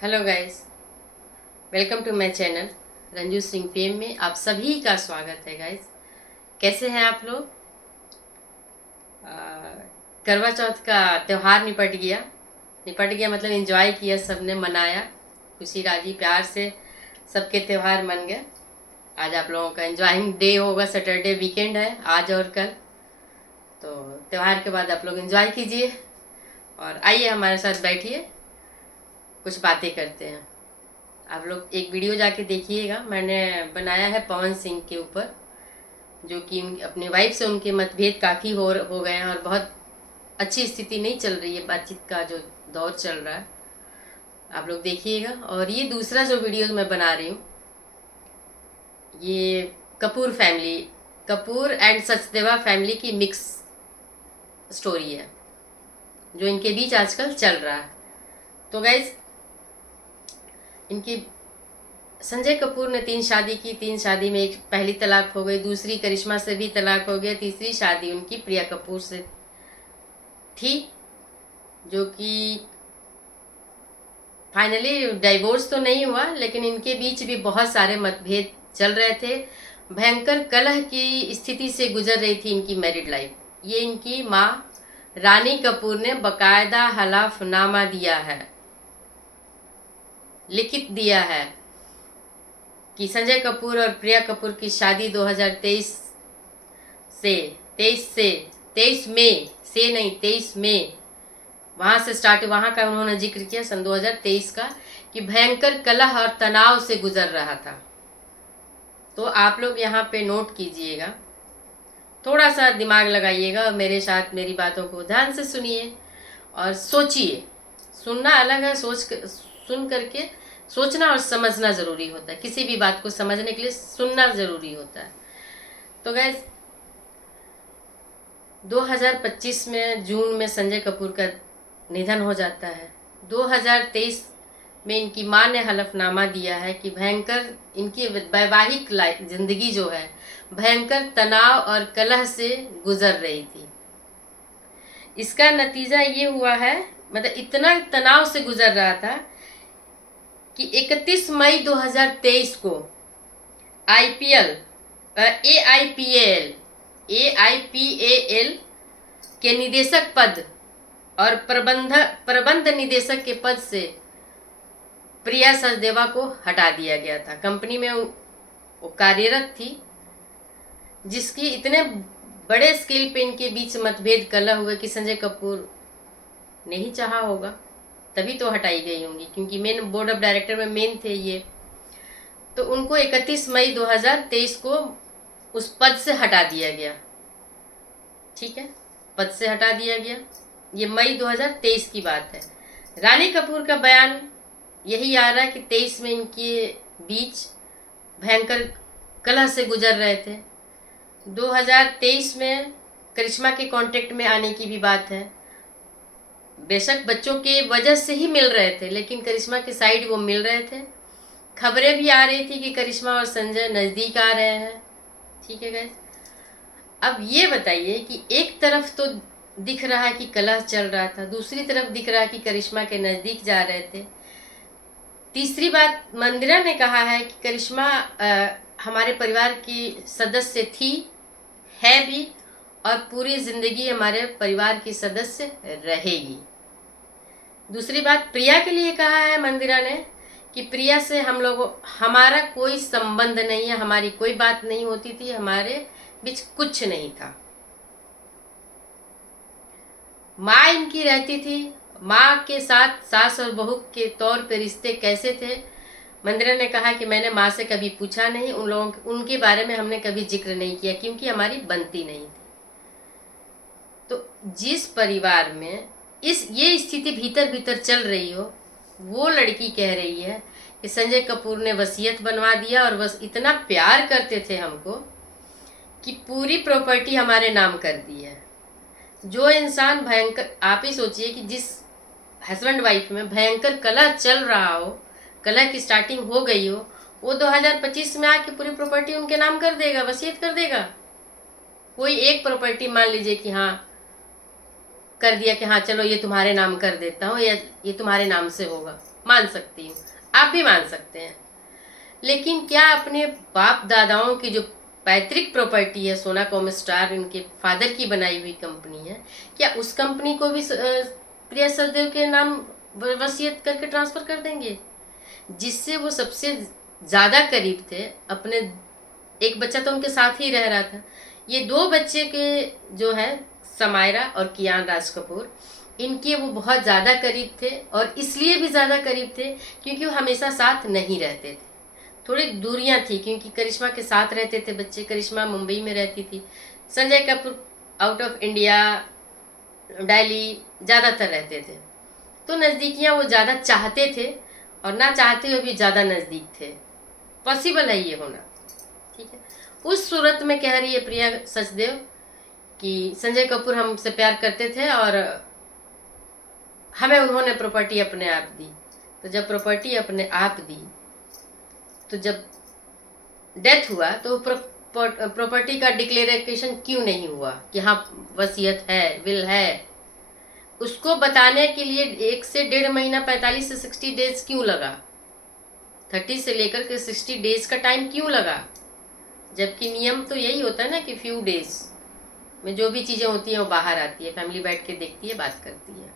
Hello guys, welcome to my channel Ranju Singh fame में आप सभी का स्वागत है। गाइस, कैसे हैं आप लोग? करवा चौथ का त्यौहार निपट गया मतलब एंजॉय किया, सबने मनाया, खुशी राजी प्यार से सबके त्यौहार मन गए। आज आप लोगों का एंजॉइंग डे होगा, सैटरडे वीकेंड है आज और कल, तो त्यौहार के बाद आप लोग एंजॉय कीजिए और आइए हमारे साथ बैठिए, कुछ बातें करते हैं। आप लोग एक वीडियो जाके देखिएगा, मैंने बनाया है पवन सिंह के ऊपर, जो कि अपने वाइफ से उनके मतभेद काफ़ी हो गए हैं और बहुत अच्छी स्थिति नहीं चल रही है, बातचीत का जो दौर चल रहा है। आप लोग देखिएगा। और ये दूसरा जो वीडियो मैं बना रही हूँ, ये कपूर एंड सचदेवा फैमिली की मिक्स स्टोरी है जो इनके बीच आजकल चल रहा है। तो गाइज, इनकी संजय कपूर ने 3 शादी की, 3 शादी में एक पहली तलाक हो गई, दूसरी करिश्मा से भी तलाक हो गया, तीसरी शादी उनकी प्रिया कपूर से थी, जो कि फाइनली डाइवोर्स तो नहीं हुआ, लेकिन इनके बीच भी बहुत सारे मतभेद चल रहे थे। भयंकर कलह की स्थिति से गुजर रही थी इनकी मैरिड लाइफ। ये इनकी माँ रानी कपूर ने बकायदा हलफनामा दिया है, लिखित दिया है कि संजय कपूर और प्रिया कपूर की शादी 23 मई वहाँ से स्टार्ट, वहाँ का उन्होंने जिक्र किया सन 2023 का, कि भयंकर कलह और तनाव से गुजर रहा था। तो आप लोग यहाँ पे नोट कीजिएगा, थोड़ा सा दिमाग लगाइएगा और मेरे साथ मेरी बातों को ध्यान से सुनिए और सोचिए। सुनना अलग है, सुन करके सोचना और समझना ज़रूरी होता है। किसी भी बात को समझने के लिए सुनना ज़रूरी होता है। तो गैस, 2025 में जून में संजय कपूर का निधन हो जाता है। 2023 में इनकी मां ने हलफनामा दिया है कि भयंकर इनकी वैवाहिक जिंदगी जो है भयंकर तनाव और कलह से गुजर रही थी। इसका नतीजा ये हुआ है, मतलब इतना तनाव से गुजर रहा था कि 31 मई 2023 को AIPAL के निदेशक पद और प्रबंध निदेशक के पद से प्रिया सचदेवा को हटा दिया गया था। कंपनी में वो कार्यरत थी, जिसकी इतने बड़े स्केल पे इनके बीच मतभेद कलह हुए कि संजय कपूर ने ही चाहा होगा, तभी तो हटाई गई होंगी, क्योंकि मेन बोर्ड ऑफ डायरेक्टर में मेन थे ये। तो उनको 31 मई 2023 को उस पद से हटा दिया गया। ठीक है, पद से हटा दिया गया। ये मई 2023 की बात है। रानी कपूर का बयान यही आ रहा है कि 23 में इनके बीच भयंकर कलह से गुजर रहे थे। 2023 में करिश्मा के कांटेक्ट में आने की भी बात है। बेशक बच्चों के वजह से ही मिल रहे थे, लेकिन करिश्मा के साइड वो मिल रहे थे। खबरें भी आ रही थी कि करिश्मा और संजय नज़दीक आ रहे हैं। ठीक है गाइस, अब ये बताइए कि एक तरफ तो दिख रहा है कि कलह चल रहा था, दूसरी तरफ दिख रहा है कि करिश्मा के नज़दीक जा रहे थे। तीसरी बात, मंदिरा ने कहा है कि करिश्मा हमारे परिवार की सदस्य थी, है भी, और पूरी ज़िंदगी हमारे परिवार की सदस्य रहेगी। दूसरी बात, प्रिया के लिए कहा है मंदिरा ने कि प्रिया से हमारा कोई संबंध नहीं है, हमारी कोई बात नहीं होती थी, हमारे बीच कुछ नहीं था। माँ इनकी रहती थी, माँ के साथ सास और बहू के तौर पे रिश्ते कैसे थे, मंदिरा ने कहा कि मैंने माँ से कभी पूछा नहीं, उनके बारे में हमने कभी जिक्र नहीं किया, क्योंकि हमारी बनती नहीं थी। तो जिस परिवार में ये स्थिति भीतर भीतर चल रही हो, वो लड़की कह रही है कि संजय कपूर ने वसीयत बनवा दिया और बस इतना प्यार करते थे हमको कि पूरी प्रॉपर्टी हमारे नाम कर दी है। जो इंसान भयंकर, आप ही सोचिए कि जिस हस्बैंड वाइफ में भयंकर कलह चल रहा हो, कलह की स्टार्टिंग हो गई हो, वो 2025 में आके पूरी प्रॉपर्टी उनके नाम कर देगा, वसीयत कर देगा। कोई एक प्रॉपर्टी मान लीजिए कि हाँ कर दिया कि हाँ चलो ये तुम्हारे नाम कर देता हूँ या ये तुम्हारे नाम से होगा, मान सकती हूँ, आप भी मान सकते हैं। लेकिन क्या अपने बाप दादाओं की जो पैतृक प्रॉपर्टी है, सोनाकॉम स्टार इनके फादर की बनाई हुई कंपनी है, क्या उस कंपनी को भी प्रिया सचदेव के नाम वसीयत करके ट्रांसफर कर देंगे? जिससे वो सबसे ज्यादा करीब थे अपने, एक बच्चा तो उनके साथ ही रह रहा था, ये दो बच्चे के जो है समायरा और कियान राज कपूर, इनके वो बहुत ज़्यादा करीब थे। और इसलिए भी ज़्यादा करीब थे क्योंकि वो हमेशा साथ नहीं रहते थे, थोड़ी दूरियां थी, क्योंकि करिश्मा के साथ रहते थे बच्चे। करिश्मा मुंबई में रहती थी, Sanjay Kapoor out of India Delhi ज़्यादातर रहते थे, तो नज़दीकियां वो ज़्यादा चाहते थे और ना चाहते हुए भी ज़्यादा नज़दीक थे। पॉसिबल है ये होना, ठीक है। उस सूरत में कह रही है प्रिया सचदेव कि संजय कपूर हमसे प्यार करते थे और हमें उन्होंने प्रॉपर्टी अपने आप दी। तो जब प्रॉपर्टी अपने आप दी, तो जब डेथ हुआ तो प्रॉपर्टी का डिक्लेरेशन क्यों नहीं हुआ कि हाँ वसीयत है, विल है? उसको बताने के लिए 1 से 1.5 महीना, 45 से 60 डेज क्यों लगा? 30 से लेकर के 60 डेज का टाइम क्यों लगा? जबकि नियम तो यही होता है ना कि फ्यू डेज में जो भी चीज़ें होती हैं वो बाहर आती है, फैमिली बैठ के देखती है, बात करती है।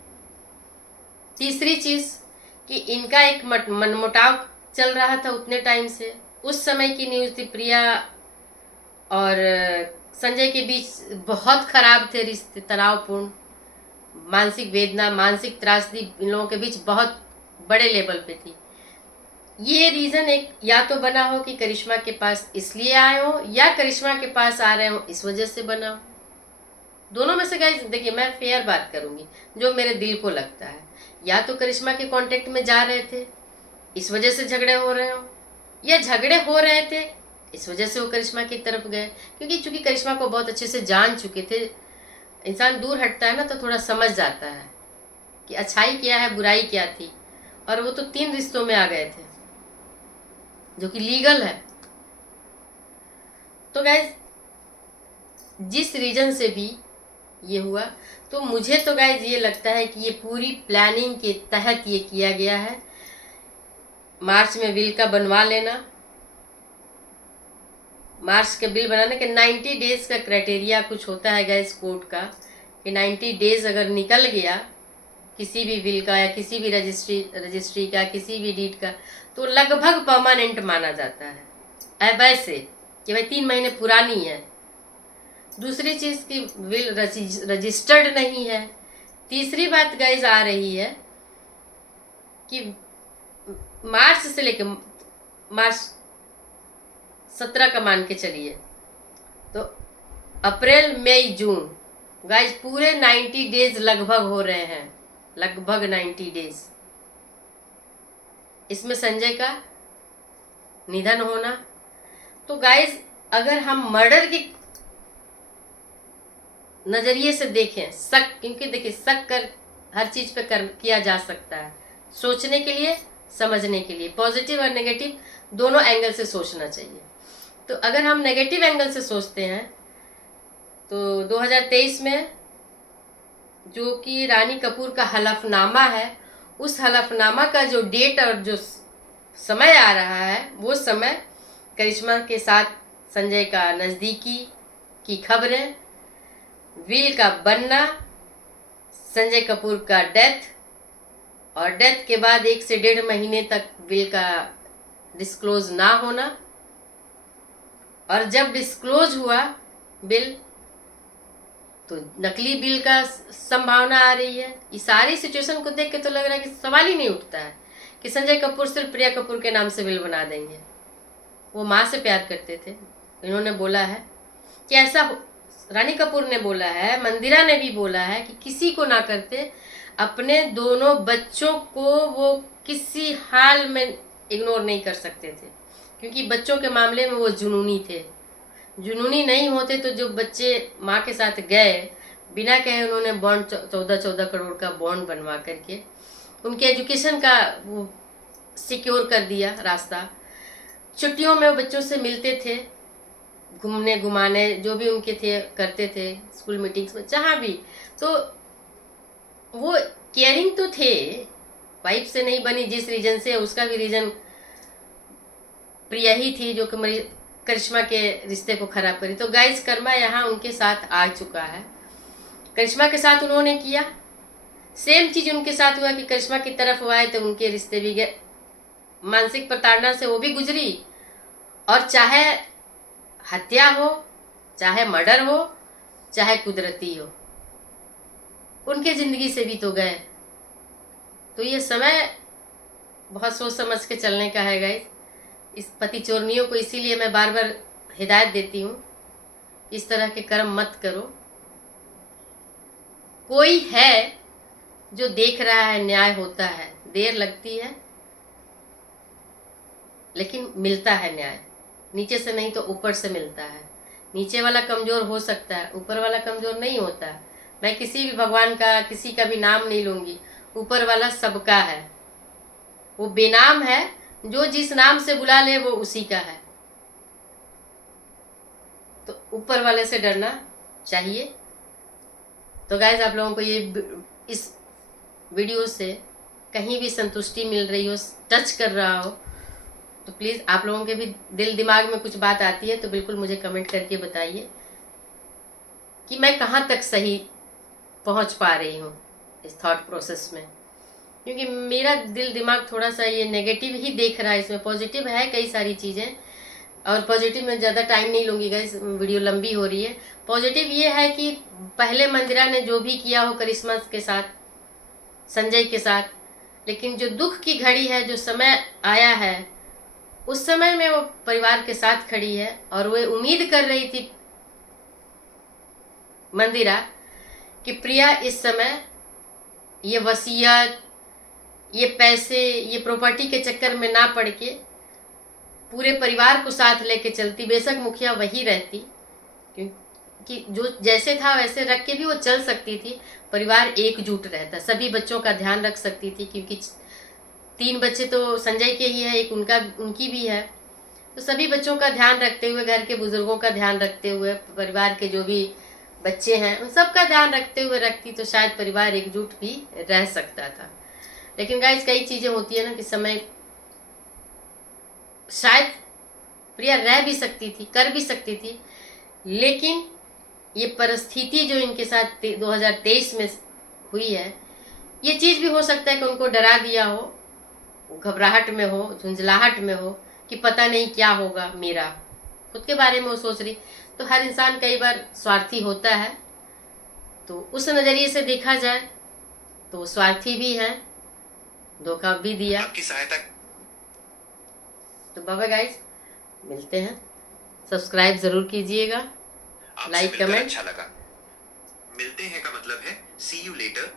तीसरी चीज़ कि इनका एक मनमुटाव चल रहा था उतने टाइम से। उस समय की न्यूज़ थी, प्रिया और संजय के बीच बहुत खराब थे रिश्ते, तनावपूर्ण, मानसिक वेदना, मानसिक त्रासदी इन लोगों के बीच बहुत बड़े लेवल पे थी। ये रीज़न एक या तो बना हो कि करिश्मा के पास इसलिए आए हो, या करिश्मा के पास आ रहे हो इस वजह से बना हो। दोनों में से गाइस देखिए, मैं फेयर बात करूंगी जो मेरे दिल को लगता है। या तो करिश्मा के कांटेक्ट में जा रहे थे इस वजह से झगड़े हो रहे हो, या झगड़े हो रहे थे इस वजह से वो करिश्मा की तरफ गए, क्योंकि चूंकि करिश्मा को बहुत अच्छे से जान चुके थे। इंसान दूर हटता है ना तो थोड़ा समझ जाता है कि अच्छाई क्या है, बुराई क्या थी। और वो तो 3 रिश्तों में आ गए थे जो कि लीगल है। तो गाइस जिस रीजन से भी ये हुआ, तो मुझे तो गाइस ये लगता है कि ये पूरी प्लानिंग के तहत ये किया गया है। मार्च में बिल का बनवा लेना, मार्च के बिल बनाने के 90 डेज का क्राइटेरिया कुछ होता है गाइस कोर्ट का, कि 90 डेज अगर निकल गया किसी भी बिल का या किसी भी रजिस्ट्री का, किसी भी डीड का, तो लगभग परमानेंट माना जाता है। वैसे कि भाई 3 महीने पुरानी है। दूसरी चीज़ की विल रजिस्टर्ड नहीं है। तीसरी बात गाइज आ रही है कि मार्च से लेकर मार्च 17 का मान के चलिए, तो अप्रैल मई जून गाइज पूरे 90 डेज लगभग हो रहे हैं, लगभग 90 डेज। इसमें संजय का निधन होना, तो गाइज अगर हम मर्डर के नज़रिए से देखें, शक, क्योंकि देखिए शक कर हर चीज़ पे किया जा सकता है, सोचने के लिए, समझने के लिए, पॉजिटिव और नेगेटिव दोनों एंगल से सोचना चाहिए। तो अगर हम नेगेटिव एंगल से सोचते हैं तो 2023 में जो कि रानी कपूर का हलफनामा है, उस हलफनामा का जो डेट और जो समय आ रहा है, वो समय करिश्मा के साथ संजय का नज़दीकी की खबरें, विल का बनना, संजय कपूर का डेथ, और डेथ के बाद 1 से 1.5 महीने तक विल का डिस्क्लोज ना होना, और जब डिस्क्लोज हुआ बिल तो नकली बिल का संभावना आ रही है। ये सारी सिचुएशन को देख के तो लग रहा है कि सवाल ही नहीं उठता है कि संजय कपूर सिर्फ प्रिया कपूर के नाम से बिल बना देंगे। वो माँ से प्यार करते थे, इन्होंने बोला है कि ऐसा रानी कपूर ने बोला है, मंदिरा ने भी बोला है कि किसी को ना करते, अपने दोनों बच्चों को वो किसी हाल में इग्नोर नहीं कर सकते थे, क्योंकि बच्चों के मामले में वो जुनूनी थे। जुनूनी नहीं होते तो जो बच्चे माँ के साथ गए, बिना कहे उन्होंने बॉन्ड 14 करोड़ का बॉन्ड बनवा करके उनके एजुकेशन का वो सिक्योर कर दिया रास्ता। छुट्टियों में वो बच्चों से मिलते थे, घूमने घुमाने जो भी उनके थे करते थे, स्कूल मीटिंग्स में जहाँ भी, तो वो केयरिंग तो थे, वाइफ से नहीं बनी जिस रीजन से, उसका भी रीजन प्रिया ही थी जो कि करिश्मा के रिश्ते को खराब करी। तो गाइस कर्मा यहाँ उनके साथ आ चुका है। करिश्मा के साथ उन्होंने किया, सेम चीज उनके साथ हुआ कि करिश्मा की तरफ वो आए तो उनके रिश्ते भी गए, मानसिक प्रताड़ना से वो भी गुजरी, और चाहे हत्या हो, चाहे मर्डर हो, चाहे कुदरती हो, उनके जिंदगी से भी तो गए। तो ये समय बहुत सोच समझ के चलने का है गाइस। इस पति चोरनियों को इसीलिए मैं बार बार हिदायत देती हूँ, इस तरह के कर्म मत करो। कोई है जो देख रहा है, न्याय होता है, देर लगती है लेकिन मिलता है न्याय। नीचे से नहीं तो ऊपर से मिलता है। नीचे वाला कमजोर हो सकता है, ऊपर वाला कमजोर नहीं होता है। मैं किसी भी भगवान का, किसी का भी नाम नहीं लूंगी, ऊपर वाला सबका है। वो बेनाम है, जो जिस नाम से बुला ले वो उसी का है। तो ऊपर वाले से डरना चाहिए। तो गाइस आप लोगों को ये इस वीडियो से कहीं भी संतुष्टि मिल रही हो, टच कर रहा हो, तो प्लीज़ आप लोगों के भी दिल दिमाग में कुछ बात आती है तो बिल्कुल मुझे कमेंट करके बताइए कि मैं कहाँ तक सही पहुँच पा रही हूँ इस थॉट प्रोसेस में। क्योंकि मेरा दिल दिमाग थोड़ा सा ये नेगेटिव ही देख रहा है, इसमें पॉजिटिव है कई सारी चीज़ें, और पॉजिटिव में ज़्यादा टाइम नहीं लूँगी गाइस, वीडियो लंबी हो रही है। पॉजिटिव ये है कि पहले मंदिरा ने जो भी किया हो करिश्मा के साथ, संजय के साथ, लेकिन जो दुख की घड़ी है, जो समय आया है, उस समय में वो परिवार के साथ खड़ी है। और वो उम्मीद कर रही थी मंदिरा कि प्रिया इस समय ये वसीयत, ये पैसे, ये प्रॉपर्टी के चक्कर में ना पड़ के पूरे परिवार को साथ लेके चलती। बेशक मुखिया वही रहती, क्योंकि जो जैसे था वैसे रख के भी वो चल सकती थी, परिवार एकजुट रहता, सभी बच्चों का ध्यान रख सकती थी। क्योंकि 3 बच्चे तो संजय के ही है, एक उनकी भी है। तो सभी बच्चों का ध्यान रखते हुए, घर के बुजुर्गों का ध्यान रखते हुए, परिवार के जो भी बच्चे हैं उन सब का ध्यान रखते हुए रखती तो शायद परिवार एकजुट भी रह सकता था। लेकिन गाइस कई चीज़ें होती है ना कि समय, शायद प्रिया रह भी सकती थी, कर भी सकती थी, लेकिन ये परिस्थिति जो इनके साथ 2023 में हुई है, ये चीज़ भी हो सकता है कि उनको डरा दिया हो, घबराहट में हो, झुंझलाहट में हो कि पता नहीं क्या होगा मेरा, खुद के बारे में वो सोच रही। तो हर इंसान कई बार स्वार्थी होता है, तो उस नज़रिए से देखा जाए तो वो स्वार्थी भी है, धोखा भी दिया। आपकी सहायता। तो बाबा गाइस मिलते हैं, सब्सक्राइब जरूर कीजिएगा, लाइक कमेंट। अच्छा लगा, मिलते हैं का मतलब है सी यू लेटर।